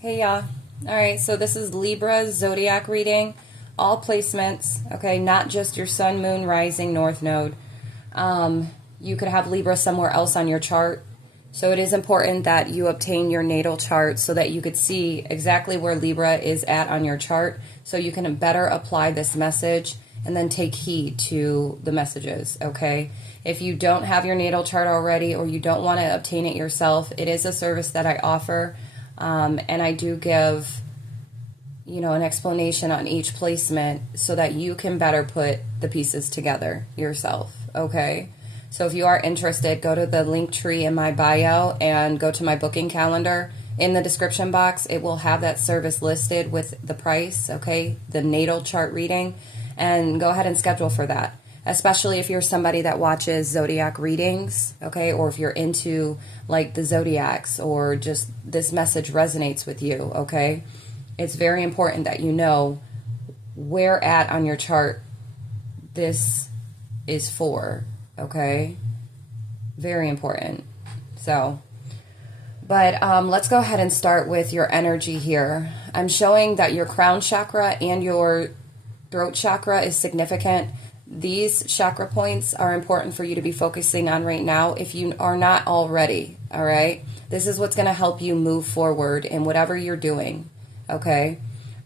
Hey, y'all. All right, so this is Libra zodiac reading, all placements, okay, not just your sun, moon, rising, north node. You could have Libra somewhere else on your chart. So it is important that you obtain your natal chart so that you could see exactly where Libra is at on your chart so you can better apply this message and then take heed to the messages, okay? If you don't have your natal chart already or you don't want to obtain it yourself, it is a service that I offer. And I do give, an explanation on each placement so that you can better put the pieces together yourself, okay? So if you are interested, go to the Linktree in my bio and go to my booking calendar. In the description box, it will have that service listed with the price, okay, the natal chart reading, and go ahead and schedule for that. Especially if you're somebody that watches zodiac readings, okay, or if you're into like the zodiacs or just this message resonates with you, okay? It's very important that you know where at on your chart this is for, okay? Very important. So, but let's go ahead and start with your energy here. I'm showing that your crown chakra and your throat chakra is significant. These chakra points are important for you to be focusing on right now if you are not already, all right? This is what's going to help you move forward in whatever you're doing, okay?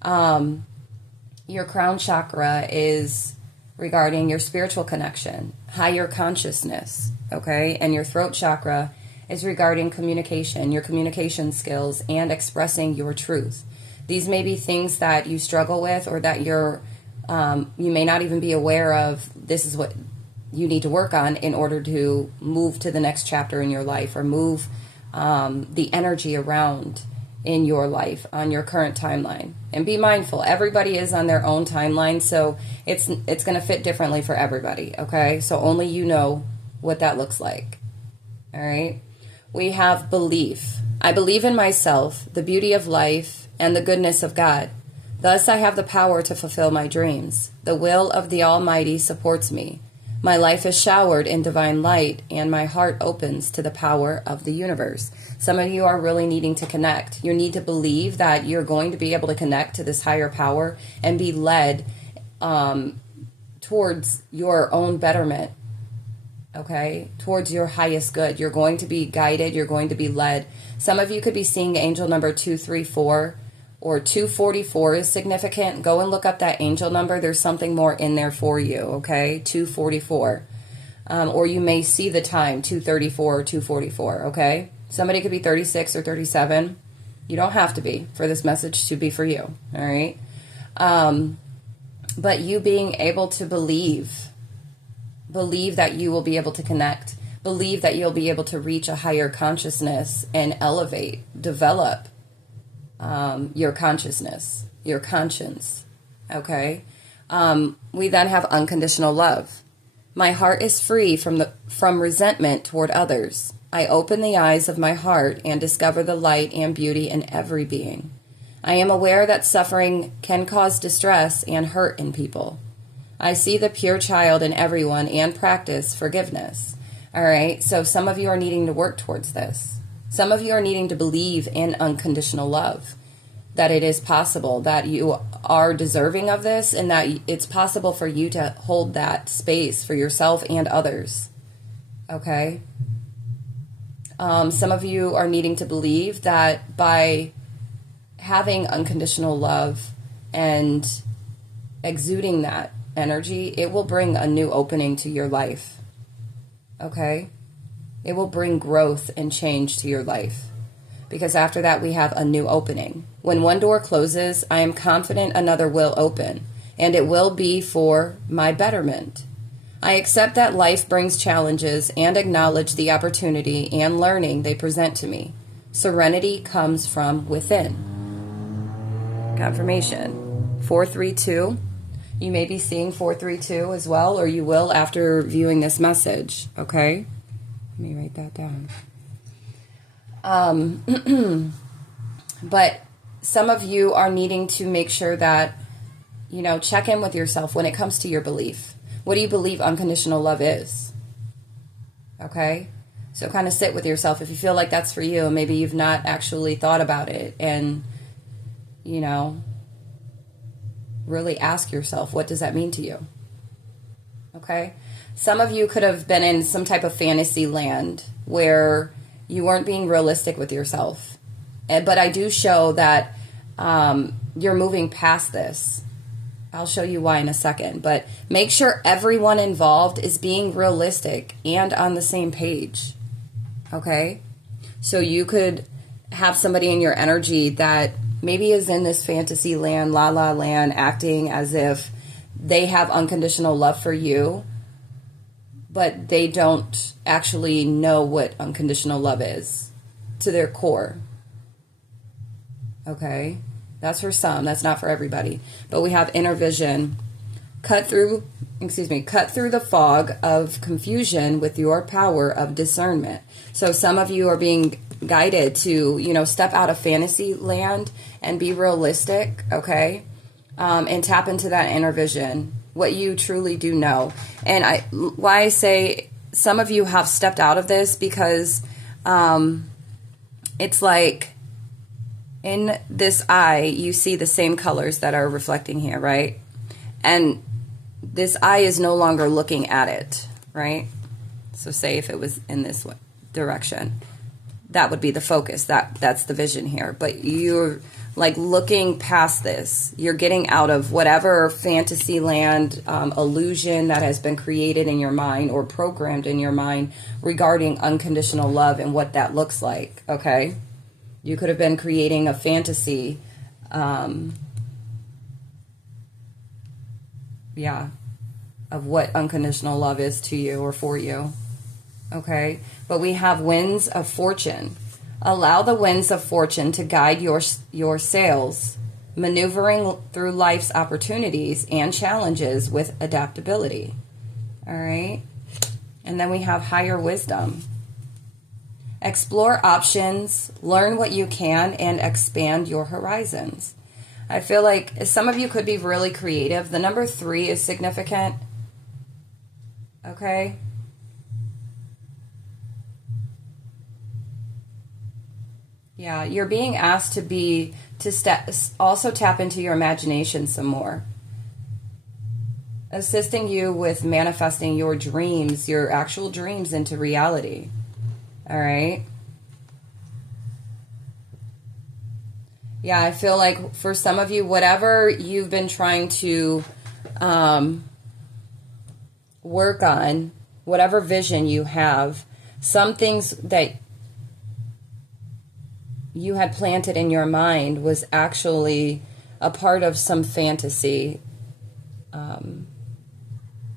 Your crown chakra is regarding your spiritual connection, higher consciousness, okay? And your throat chakra is regarding communication, your communication skills, and expressing your truth. These may be things that you struggle with or that you may not even be aware of. This is what you need to work on in order to move to the next chapter in your life or move the energy around in your life on your current timeline. And be mindful, everybody is on their own timeline, so it's going to fit differently for everybody, okay? So only you know what that looks like, all right? We have belief. I believe in myself, the beauty of life, and the goodness of God. Thus I have the power to fulfill my dreams. The will of the Almighty supports me. My life is showered in divine light, and my heart opens to the power of the universe. Some of you are really needing to connect. You need to believe that you're going to be able to connect to this higher power and be led towards your own betterment, okay? Towards your highest good. You're going to be guided. You're going to be led. Some of you could be seeing angel number 234. Or 244 is significant. Go and look up that angel number. There's something more in there for you, okay? 244. Or you may see the time, 234 or 244, okay? Somebody could be 36 or 37. You don't have to be for this message to be for you, all right? But you being able to believe that you will be able to connect, believe that you'll be able to reach a higher consciousness and elevate, develop your consciousness, your conscience, okay? We then have unconditional love. My heart is free from resentment toward others. I open the eyes of my heart and discover the light and beauty in every being. I am aware that suffering can cause distress and hurt in people. I see the pure child in everyone and practice forgiveness. All right, so some of you are needing to work towards this. Some of you are needing to believe in unconditional love, that it is possible, that you are deserving of this, and that it's possible for you to hold that space for yourself and others, okay? Some of you are needing to believe that by having unconditional love and exuding that energy, it will bring a new opening to your life, okay? It will bring growth and change to your life. Because after that, we have a new opening. When one door closes, I am confident another will open, and it will be for my betterment. I accept that life brings challenges and acknowledge the opportunity and learning they present to me. Serenity comes from within. Confirmation. 432. You may be seeing 432 as well, or you will after viewing this message, okay? Let me write that down. But some of you are needing to make sure that, check in with yourself when it comes to your belief. What do you believe unconditional love is? Okay? So kind of sit with yourself if you feel like that's for you, and maybe you've not actually thought about it, and you know, really ask yourself, what does that mean to you? Okay? Some of you could have been in some type of fantasy land where you weren't being realistic with yourself. But I do show that you're moving past this. I'll show you why in a second. But make sure everyone involved is being realistic and on the same page. Okay? So you could have somebody in your energy that maybe is in this fantasy land, la la land, acting as if they have unconditional love for you, but they don't actually know what unconditional love is to their core. Okay? That's for some. That's not for everybody. But we have inner vision. Cut through the fog of confusion with your power of discernment. So some of you are being guided to, you know, step out of fantasy land and be realistic, okay? And tap into that inner vision, what you truly do know. And why I say some of you have stepped out of this because it's like in this eye, you see the same colors that are reflecting here, right? And this eye is no longer looking at it, right? So say if it was in this direction, that would be the focus. That's the vision here. But you're like looking past this. You're getting out of whatever fantasy land illusion that has been created in your mind or programmed in your mind regarding unconditional love and what that looks like, okay? You could have been creating a fantasy, of what unconditional love is to you or for you. Okay? But we have winds of fortune. Allow the winds of fortune to guide your sails, maneuvering through life's opportunities and challenges with adaptability. All right? And then we have higher wisdom. Explore options, learn what you can, and expand your horizons. I feel like some of you could be really creative. The number 3 is significant. Okay? Yeah, you're being asked to also tap into your imagination some more. Assisting you with manifesting your dreams, your actual dreams into reality. All right? Yeah, I feel like for some of you, whatever you've been trying to work on, whatever vision you have, some things that you had planted in your mind was actually a part of some fantasy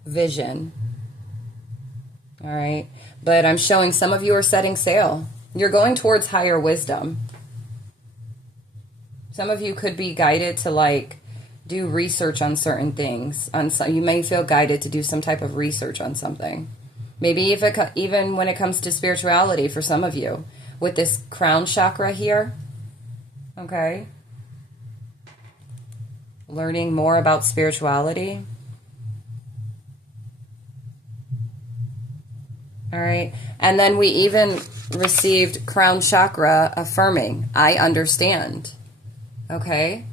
vision. All right? But I'm showing some of you are setting sail. You're going towards higher wisdom. Some of you could be guided to like do research on certain things. You may feel guided to do some type of research on something. Maybe even when it comes to spirituality for some of you. With this crown chakra here. Okay. Learning more about spirituality. All right. And then we even received crown chakra affirming, I understand. Okay.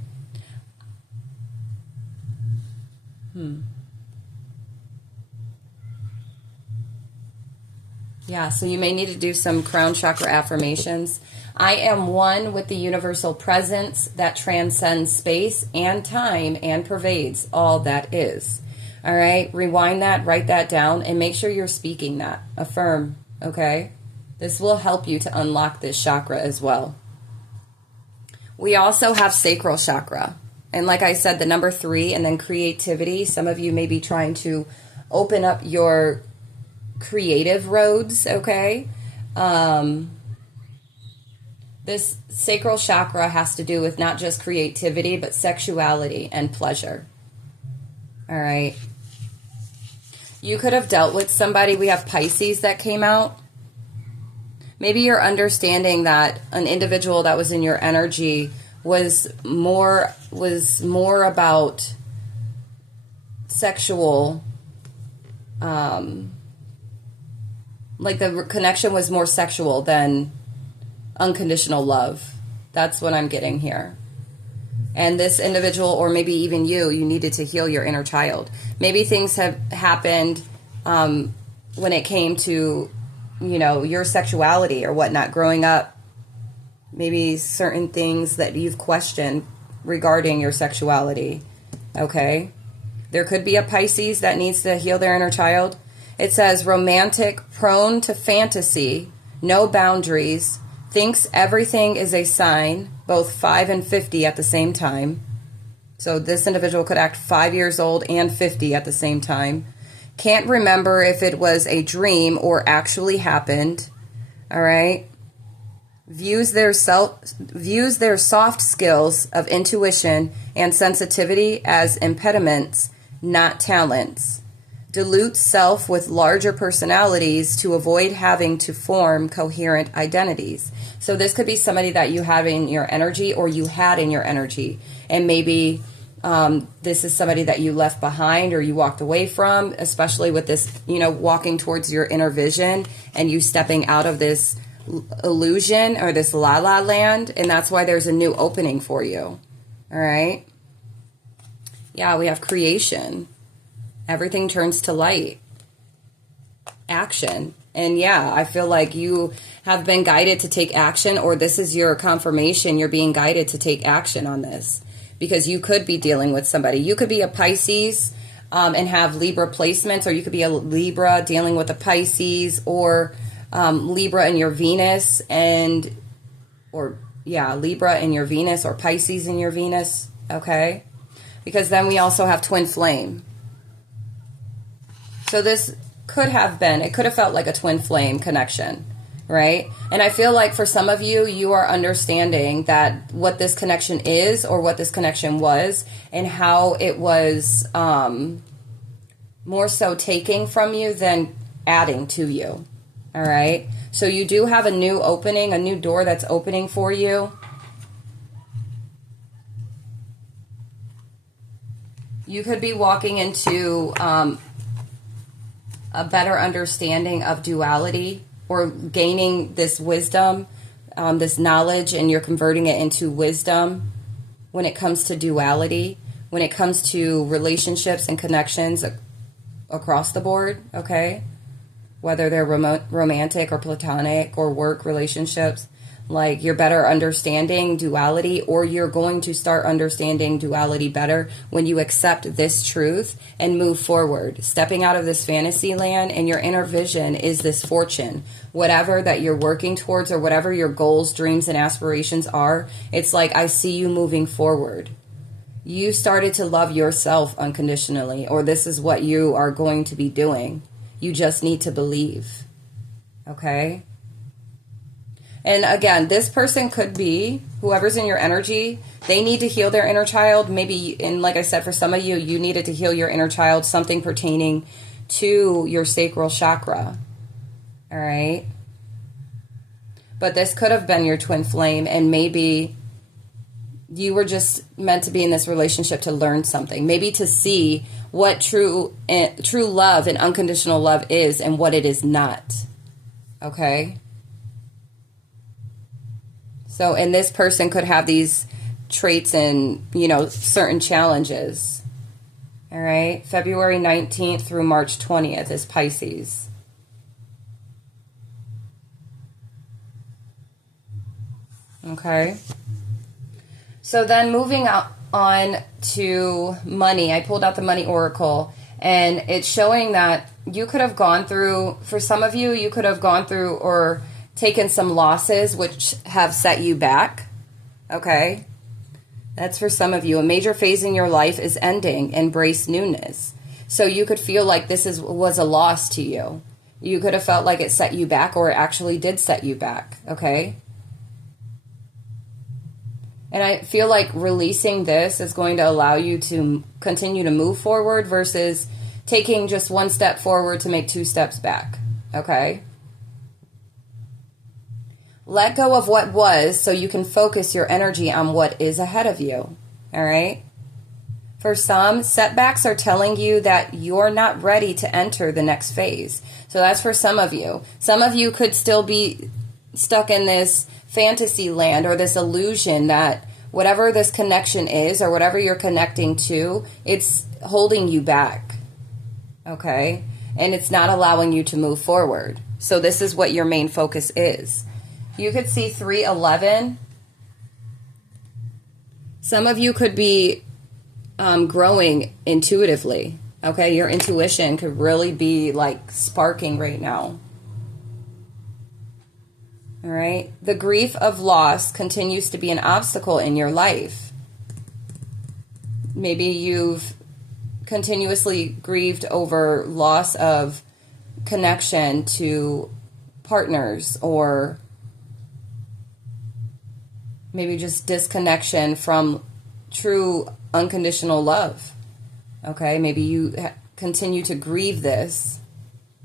Yeah, so you may need to do some crown chakra affirmations. I am one with the universal presence that transcends space and time and pervades all that is. All right, rewind that, write that down, and make sure you're speaking that. Affirm, okay? This will help you to unlock this chakra as well. We also have sacral chakra. And like I said, the number 3 and then creativity. Some of you may be trying to open up your creative roads, okay? This sacral chakra has to do with not just creativity, but sexuality and pleasure. All right. You could have dealt with somebody. We have Pisces that came out. Maybe you're understanding that an individual that was in your energy was more about sexual, like the connection was more sexual than unconditional love. That's what I'm getting here. And this individual, or maybe even you needed to heal your inner child. Maybe things have happened when it came to, your sexuality or whatnot growing up. Maybe certain things that you've questioned regarding your sexuality. Okay? There could be a Pisces that needs to heal their inner child. It says romantic, prone to fantasy, no boundaries, thinks everything is a sign, both 5 and 50 at the same time. So this individual could act 5 years old and 50 at the same time. Can't remember if it was a dream or actually happened. All right. Views their soft skills of intuition and sensitivity as impediments, not talents. Dilutes self with larger personalities to avoid having to form coherent identities. So this could be somebody that you have in your energy, or you had in your energy. And maybe this is somebody that you left behind or you walked away from, especially with this, walking towards your inner vision and you stepping out of this illusion or this la-la land. And that's why there's a new opening for you. All right. Yeah, we have creation. Everything turns to light. Action. And yeah, I feel like you have been guided to take action, or this is your confirmation. You're being guided to take action on this because you could be dealing with somebody. You could be a Pisces and have Libra placements, or you could be a Libra dealing with a Pisces, or Libra in your Venus Libra in your Venus, or Pisces in your Venus. Okay. Because then we also have twin flame. So this could have felt like a twin flame connection, right? And I feel like for some of you, you are understanding that what this connection is, or what this connection was, and how it was more so taking from you than adding to you, all right? So you do have a new opening, a new door that's opening for you. You could be walking into a better understanding of duality, or gaining this wisdom, this knowledge, and you're converting it into wisdom when it comes to duality, when it comes to relationships and connections across the board, okay? Whether they're romantic or platonic or work relationships, like you're better understanding duality, or you're going to start understanding duality better when you accept this truth and move forward, stepping out of this fantasy land. And your inner vision is this fortune, whatever that you're working towards, or whatever your goals, dreams, and aspirations are. It's like, I see you moving forward. You started to love yourself unconditionally, or this is what you are going to be doing. You just need to believe. Okay? And again, this person could be, whoever's in your energy, they need to heal their inner child. Maybe, and like I said, for some of you, you needed to heal your inner child, something pertaining to your sacral chakra. All right? But this could have been your twin flame, and maybe you were just meant to be in this relationship to learn something. Maybe to see what true love and unconditional love is, and what it is not. Okay? So, and this person could have these traits and, certain challenges. All right. February 19th through March 20th is Pisces. Okay. So then moving on to money, I pulled out the money oracle, and it's showing that you could have gone through, for some of you, you could have gone through or taken some losses which have set you back. Okay. That's for some of you. A major phase in your life is ending. Embrace newness. So you could feel like this was a loss to you. You could have felt like it set you back, or it actually did set you back. Okay. And I feel like releasing this is going to allow you to continue to move forward versus taking just one step forward to make 2 steps back. Okay. Let go of what was so you can focus your energy on what is ahead of you. All right. For some, setbacks are telling you that you're not ready to enter the next phase. So that's for some of you. Some of you could still be stuck in this fantasy land, or this illusion that whatever this connection is or whatever you're connecting to, it's holding you back, okay? And it's not allowing you to move forward. So this is what your main focus is. You could see 311. Some of you could be growing intuitively, okay? Your intuition could really be like sparking right now. All right? The grief of loss continues to be an obstacle in your life. Maybe you've continuously grieved over loss of connection to partners, or maybe just disconnection from true unconditional love. Okay, maybe you continue to grieve this.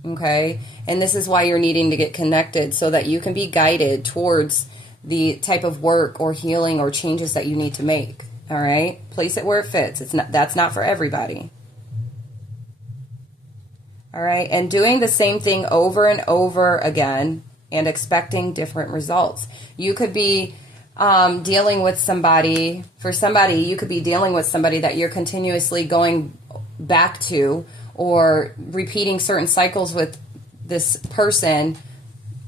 Okay, and this is why you're needing to get connected, so that you can be guided towards the type of work or healing or changes that you need to make. All right, place it where it fits. That's not for everybody. All right, and doing the same thing over and over again and expecting different results. You could be dealing with somebody. For somebody, you could be dealing with somebody that you're continuously going back to, or repeating certain cycles with this person.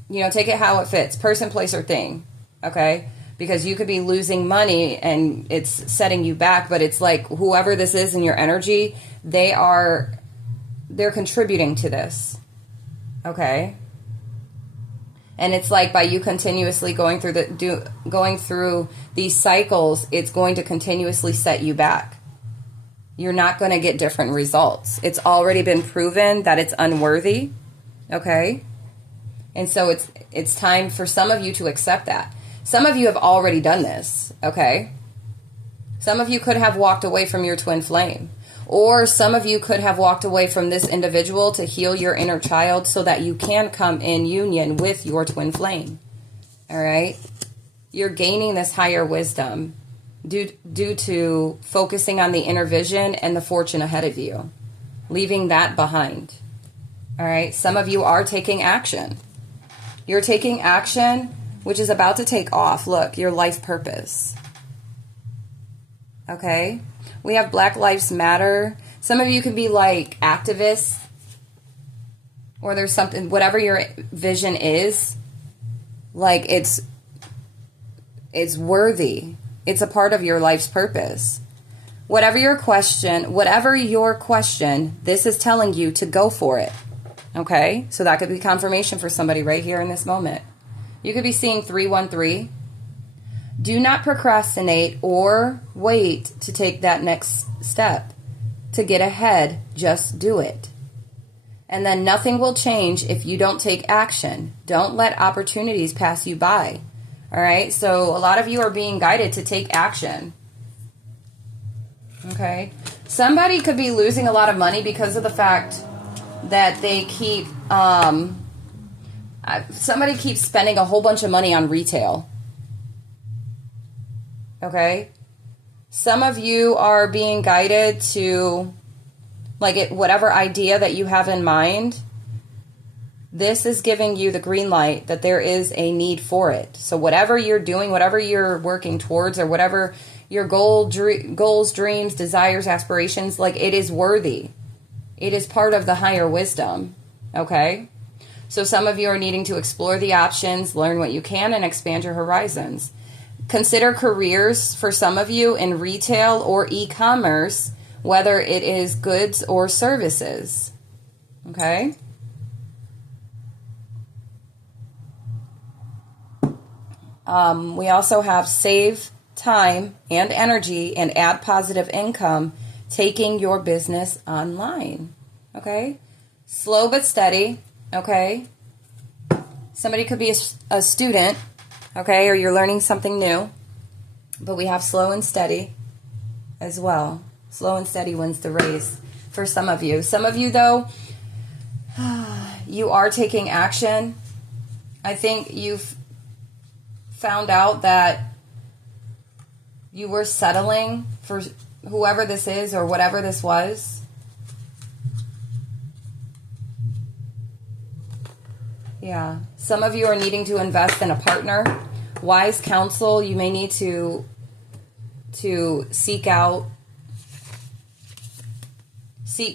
You know, take it how it fits. Person, place, or thing. Okay? Because you could be losing money and it's setting you back, but it's like whoever this is in your energy, they're contributing to this. Okay? And it's like by you continuously going through these cycles, it's going to continuously set you back. You're not going to get different results. It's already been proven that it's unworthy. Okay? And so it's time for some of you to accept that. Some of you have already done this. Okay? Some of you could have walked away from your twin flame. Or some of you could have walked away from this individual to heal your inner child so that you can come in union with your twin flame. All right? You're gaining this higher wisdom due to focusing on the inner vision and the fortune ahead of you, leaving that behind. All right? Some of you are taking action. You're taking action, which is about to take off. Look, your life purpose. Okay? We have Black Lives Matter. Some of you could be like activists, or there's something, whatever your vision is, like it's worthy. It's a part of your life's purpose. Whatever your question, this is telling you to go for it. Okay? So that could be confirmation for somebody right here in this moment. You could be seeing 313. Do not procrastinate or wait to take that next step. To get ahead, just do it. And then nothing will change if you don't take action. Don't let opportunities pass you by. All right? So a lot of you are being guided to take action. Okay? Somebody could be losing a lot of money because of the fact that they keep... somebody keeps spending a whole bunch of money on retail. Okay? Some of you are being guided to, whatever idea that you have in mind, this is giving you the green light that there is a need for it. So whatever you're doing, whatever you're working towards, or whatever your goals, dreams, desires, aspirations, it is worthy. It is part of the higher wisdom. Okay? So some of you are needing to explore the options, learn what you can, and expand your horizons. Consider careers for some of you in retail or e-commerce, whether it is goods or services. Okay? We also have save time and energy and add positive income, taking your business online. Okay? Slow but steady. Okay? Somebody could be a student. Okay, or you're learning something new. But we have slow and steady as well. Slow and steady wins the race for some of you. Some of you, though, you are taking action. I think you've found out that you were settling for whoever this is or whatever this was. Yeah. Some of you are needing to invest in a partner. Wise counsel. You may need to to seek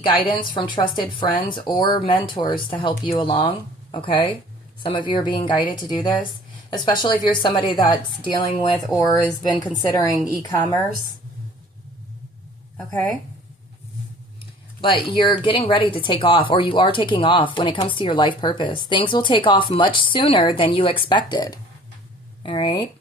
guidance from trusted friends or mentors to help you along, okay? Some of you are being guided to do this, especially if you're somebody that's dealing with or has been considering e-commerce, okay? But you're getting ready to take off, or you are taking off when it comes to your life purpose. Things will take off much sooner than you expected, all right?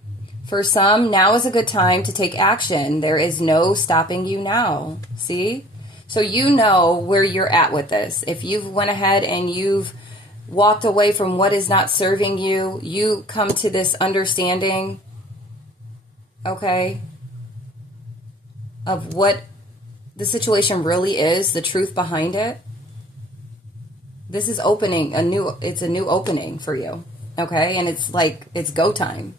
For some, now is a good time to take action. There is no stopping you now, see? So you know where you're at with this. If you've went ahead and you've walked away from what is not serving you, you come to this understanding, okay, of what the situation really is, the truth behind it. This is opening it's a new opening for you, okay? And it's like, it's go time.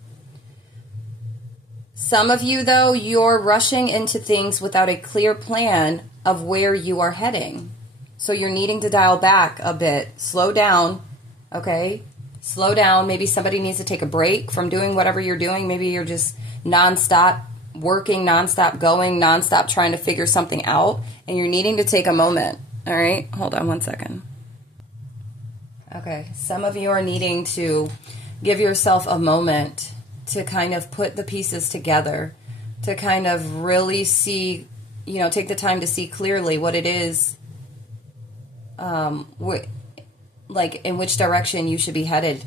Some of you, though, you're rushing into things without a clear plan of where you are heading. So you're needing to dial back a bit. Slow down, okay? Slow down. Maybe somebody needs to take a break from doing whatever you're doing. Maybe you're just nonstop working, nonstop going, nonstop trying to figure something out, and you're needing to take a moment, all right? Hold on one second. Okay, some of you are needing to give yourself a moment to kind of put the pieces together, to kind of really see, take the time to see clearly what it is, like in which direction you should be headed.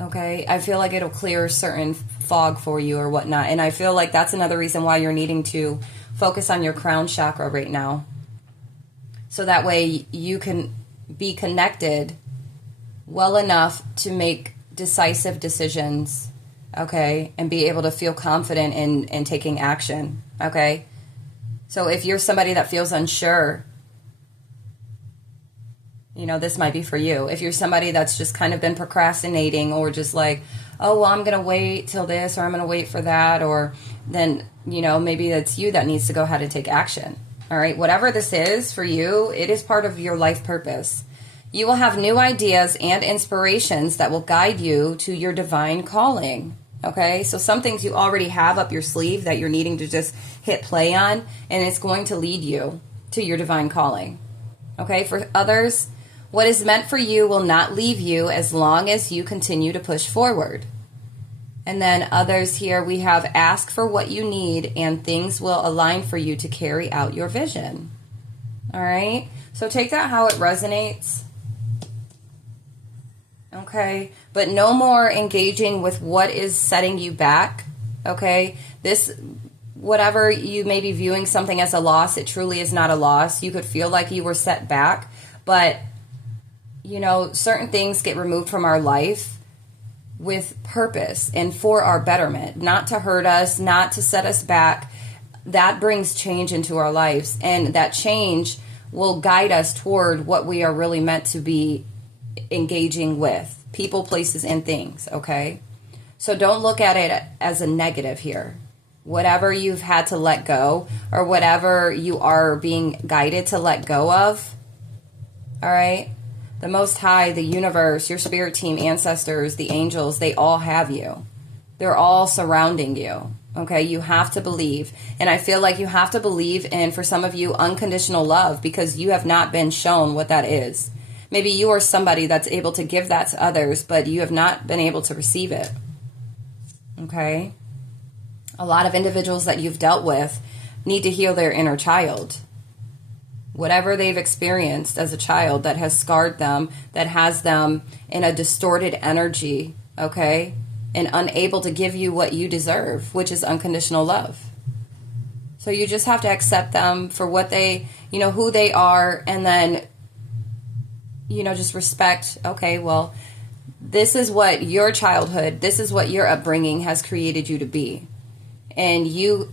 Okay, I feel like it'll clear certain fog for you or whatnot, and I feel like that's another reason why you're needing to focus on your crown chakra right now. So that way you can be connected well enough to make decisive decisions, okay, and be able to feel confident in taking action, okay? So if you're somebody that feels unsure, this might be for you. If you're somebody that's just kind of been procrastinating or just like, oh, well, I'm going to wait till this or I'm going to wait for that, or then, maybe it's you that needs to go ahead and take action, all right? Whatever this is for you, it is part of your life purpose. You will have new ideas and inspirations that will guide you to your divine calling, okay? So some things you already have up your sleeve that you're needing to just hit play on, and it's going to lead you to your divine calling, okay? For others, what is meant for you will not leave you as long as you continue to push forward. And then others here, we have ask for what you need and things will align for you to carry out your vision, all right? So take that how it resonates. Okay, but no more engaging with what is setting you back, okay? Whatever you may be viewing something as a loss, it truly is not a loss. You could feel like you were set back, but, certain things get removed from our life with purpose and for our betterment, not to hurt us, not to set us back. That brings change into our lives, and that change will guide us toward what we are really meant to be engaging with, people, places, and things, okay? So don't look at it as a negative here. Whatever you've had to let go or whatever you are being guided to let go of, all right? The Most High, the universe, your spirit team, ancestors, the angels, they all have you. They're all surrounding you, okay? You have to believe. And I feel like you have to believe in, for some of you, unconditional love, because you have not been shown what that is. Maybe you are somebody that's able to give that to others, but you have not been able to receive it, okay? A lot of individuals that you've dealt with need to heal their inner child. Whatever they've experienced as a child that has scarred them, that has them in a distorted energy, okay? And unable to give you what you deserve, which is unconditional love. So you just have to accept them for what they, who they are, and then just respect, okay, well, this is what your childhood, this is what your upbringing has created you to be. And you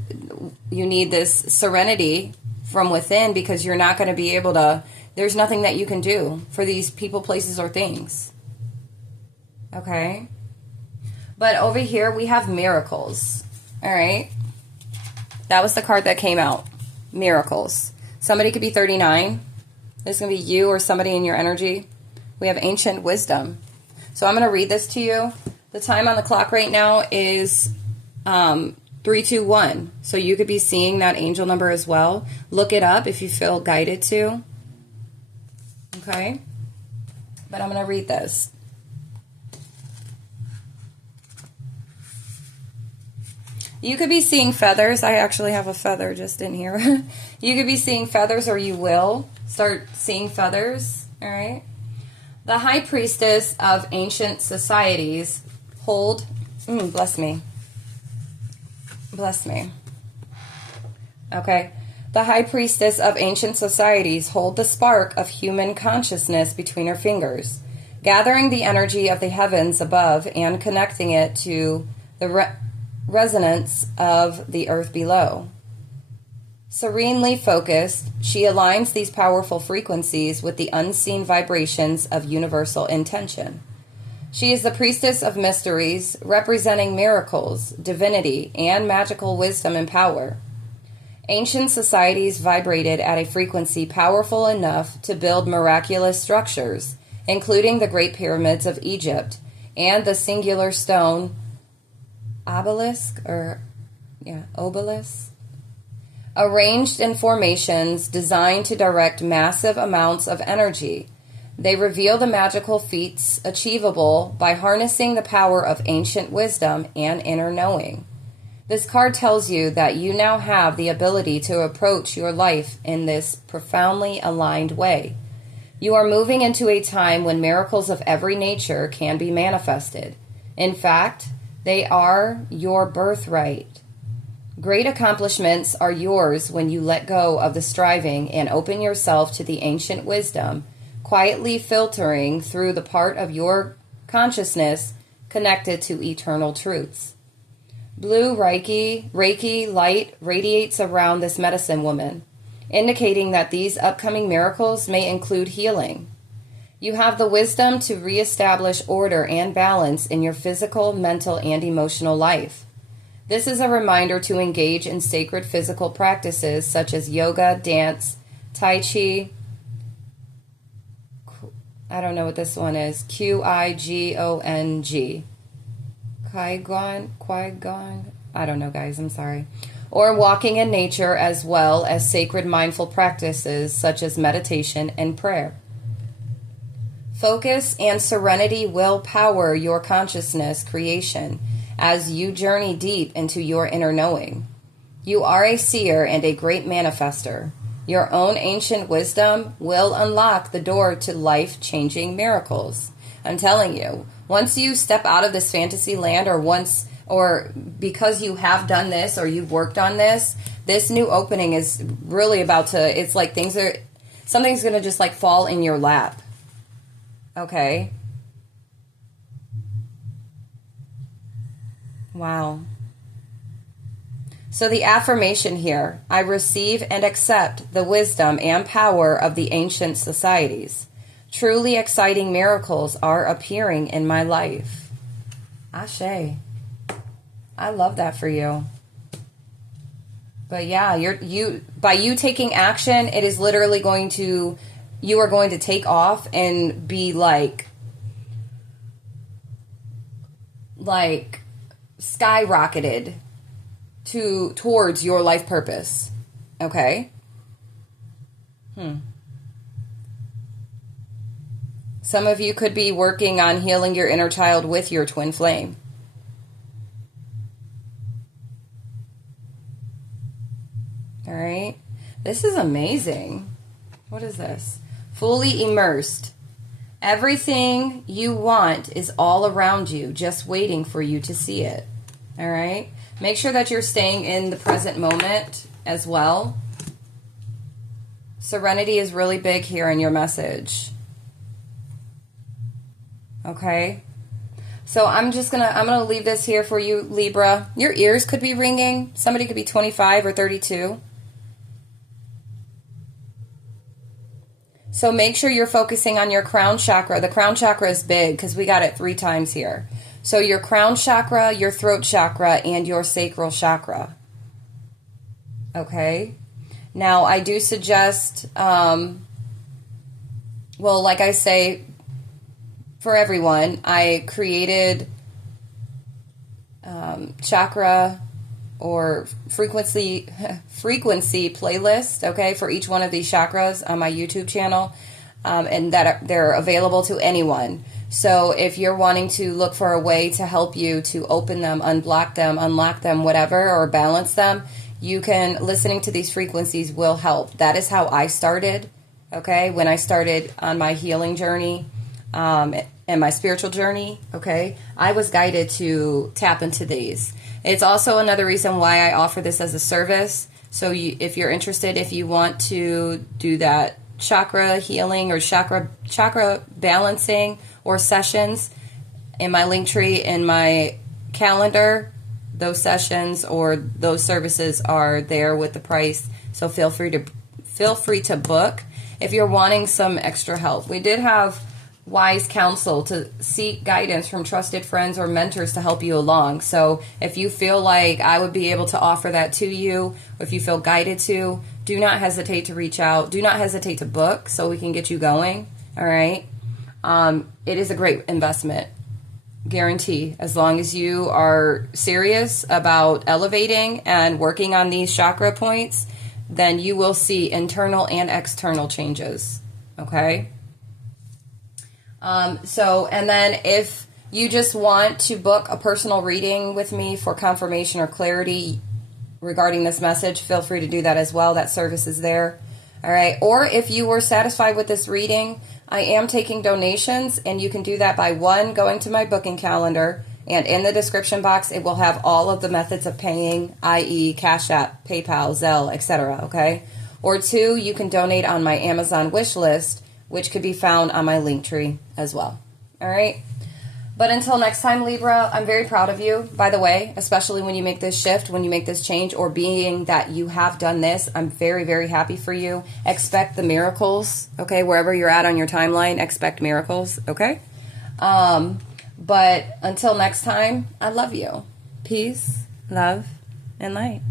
need this serenity from within, because you're not going to be able to, there's nothing that you can do for these people, places, or things. Okay? But over here we have miracles. All right? That was the card that came out. Miracles. Somebody could be 39. This is going to be you or somebody in your energy. We have ancient wisdom. So I'm going to read this to you. The time on the clock right now is 321. So you could be seeing that angel number as well. Look it up if you feel guided to. Okay? But I'm going to read this. You could be seeing feathers. I actually have a feather just in here. You could be seeing feathers, or you will start seeing feathers. All right? The high priestess of ancient societies hold... bless me. Bless me. Okay. The high priestess of ancient societies hold the spark of human consciousness between her fingers, gathering the energy of the heavens above and connecting it to the resonance of the earth below. Serenely focused, she aligns these powerful frequencies with the unseen vibrations of universal intention. She is the priestess of mysteries, representing miracles, divinity, and magical wisdom and power. Ancient societies vibrated at a frequency powerful enough to build miraculous structures, including the Great Pyramids of Egypt and the singular stone obelisk, arranged in formations designed to direct massive amounts of energy. They reveal the magical feats achievable by harnessing the power of ancient wisdom and inner knowing. This card tells you that you now have the ability to approach your life in this profoundly aligned way. You are moving into a time when miracles of every nature can be manifested. In fact, they are your birthright. Great accomplishments are yours when you let go of the striving and open yourself to the ancient wisdom, quietly filtering through the part of your consciousness connected to eternal truths. Blue Reiki light radiates around this medicine woman, indicating that these upcoming miracles may include healing. You have the wisdom to reestablish order and balance in your physical, mental, and emotional life. This is a reminder to engage in sacred physical practices such as yoga, dance, tai chi. I don't know what this one is. Qigong. Qui-Gon. I don't know, guys. I'm sorry. Or walking in nature, as well as sacred mindful practices such as meditation and prayer. Focus and serenity will power your consciousness creation as you journey deep into your inner knowing. You are a seer and a great manifester. Your own ancient wisdom will unlock the door to life-changing miracles. I'm telling you, once you step out of this fantasy land, or because you have done this or you've worked on this new opening is really about to, it's like something's going to just like fall in your lap. Okay? Wow. So the affirmation here, I receive and accept the wisdom and power of the ancient societies. Truly exciting miracles are appearing in my life. Ashe. I love that for you. But yeah, by you taking action, it is literally you are going to take off and be like skyrocketed towards your life purpose. Okay? Some of you could be working on healing your inner child with your twin flame. All right? This is amazing. What is this? Fully immersed. Everything you want is all around you, just waiting for you to see it. All right? Make sure that you're staying in the present moment as well. Serenity is really big here in your message. Okay? So I'm gonna leave this here for you, Libra. Your ears could be ringing. Somebody could be 25 or 32. So make sure you're focusing on your crown chakra. The crown chakra is big because we got it 3 times here. So your crown chakra, your throat chakra, and your sacral chakra. Okay? Now, I do suggest, like I say, for everyone, I created chakra or frequency playlist, okay, for each one of these chakras on my YouTube channel, and that they're available to anyone. So if you're wanting to look for a way to help you to open them, unblock them, unlock them, whatever, or balance them, you can, listening to these frequencies will help. That is how I started, okay, when I started on my healing journey and my spiritual journey, okay, I was guided to tap into these. It's also another reason why I offer this as a service. So if you're interested, if you want to do that chakra healing or chakra balancing or sessions, in my Linktree, in my calendar, those sessions or those services are there with the price. So feel free to book if you're wanting some extra help. We did have wise counsel to seek guidance from trusted friends or mentors to help you along. So if you feel like I would be able to offer that to you, or if you feel guided to, do not hesitate to reach out. Do not hesitate to book so we can get you going. All right. It is a great investment. Guarantee. As long as you are serious about elevating and working on these chakra points, then you will see internal and external changes. Okay. And then if you just want to book a personal reading with me for confirmation or clarity regarding this message, feel free to do that as well. That service is there. All right. Or if you were satisfied with this reading, I am taking donations, and you can do that by going to my booking calendar, and in the description box, it will have all of the methods of paying, i.e. CashApp, PayPal, Zelle, etc. Okay. Or 2, you can donate on my Amazon wish list, which could be found on my Linktree as well. All right. But until next time, Libra, I'm very proud of you, by the way, especially when you make this shift, when you make this change, or being that you have done this. I'm very, very happy for you. Expect the miracles, okay? Wherever you're at on your timeline, expect miracles, okay? But until next time, I love you. Peace, love, and light.